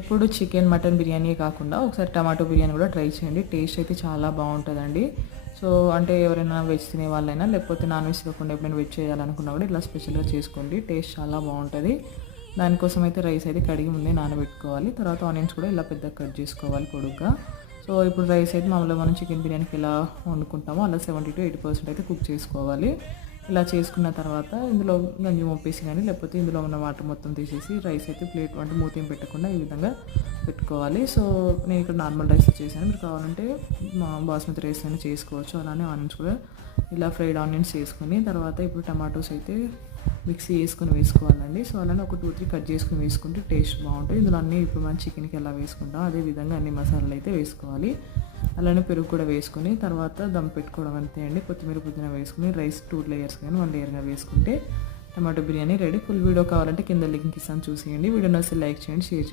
ఇప్పుడు chicken, mutton బిర్యానీయే కాకుండా ఒకసారి టమాటో బిర్యానీ కూడా ట్రై చేయండి. టేస్ట్ అయితే చాలా బాగుంటుందండి. సో అంటే ఎవరైనా వెజ్ తినే వాళ్ళైనా లేకపోతే నాన్ వెజ్ కాకుండా ఎప్పుడైనా వెజ్ చేయాలనుకున్నా కూడా ఇట్లా స్పెషల్‌గా చేసుకోండి. టేస్ట్ చాలా బాగుంటది. దానికోసం అయితే రైస్ అయితే కడిగి ముందే నానబెట్టుకోవాలి. తర్వాత ఆనియన్స్ కూడా ఇలా పెద్దగా కట్ చేసుకోవాలి పొడుగ్గా. సో ఇప్పుడు రైస్ అయితే మామూలుగా మనం చికెన్ బిర్యానీకి ఎలా వండుకుంటామో అలా 70-80% అయితే కుక్ చేసుకోవాలి. ఇలా చేసుకున్న తర్వాత ఇందులో గంజి వంపేసి కానీ లేకపోతే ఇందులో ఉన్న వాటర్ మొత్తం తీసేసి రైస్ అయితే ప్లేట్ అంటే మూత ఏం పెట్టకుండా ఈ విధంగా పెట్టుకోవాలి. సో నేను ఇక్కడ నార్మల్ రైస్ చేశాను. మీరు కావాలంటే బాస్మతి రైస్ అయినా చేసుకోవచ్చు. అలానే ఆనియన్స్ కూడా ఇలా ఫ్రైడ్ ఆనియన్స్ చేసుకొని తర్వాత ఇప్పుడు టమాటోస్ అయితే మిక్సీ వేసుకొని వేసుకోవాలండి. సో అలానే ఒక 2-3 కట్ చేసుకొని వేసుకుంటే టేస్ట్ బాగుంటుంది. ఇందులో అన్నీ ఇప్పుడు మనం చికెన్కి ఎలా వేసుకుంటాం అదే విధంగా అన్ని మసాలాలు అయితే వేసుకోవాలి. అలానే పెరుగు కూడా వేసుకొని తర్వాత దమ్ పెట్టుకోవడం అంతే అండి. కొత్తిమీర పుదీనా వేసుకుని రైస్ 2 లేయర్స్ కానీ 1 లేయర్గా వేసుకుంటే tomato biryani ready. Full video కావాలంటే కింద లింక్ ఇస్తాను చూసేయండి. వీడియో నచ్చితే లైక్ చేయండి, షేర్ చేయండి.